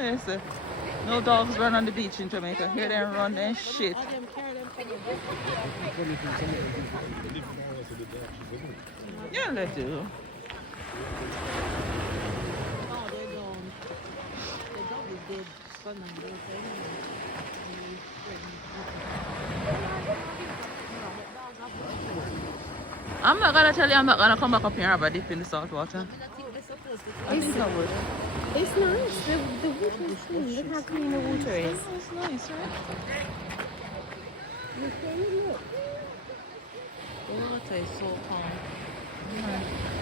Yes, no dogs run on the beach in Jamaica. Here they run and shit. All them carry them coming. Yeah, they do. No, they don't. The dog is dead. Son and daughter anyway. I'm not gonna tell you I'm not gonna come back up here and have a dip in the salt water. I It's, think I would. it's nice. The water is clean. Look how clean the water is. It's nice, right? Look, look. The water is so calm. Yeah.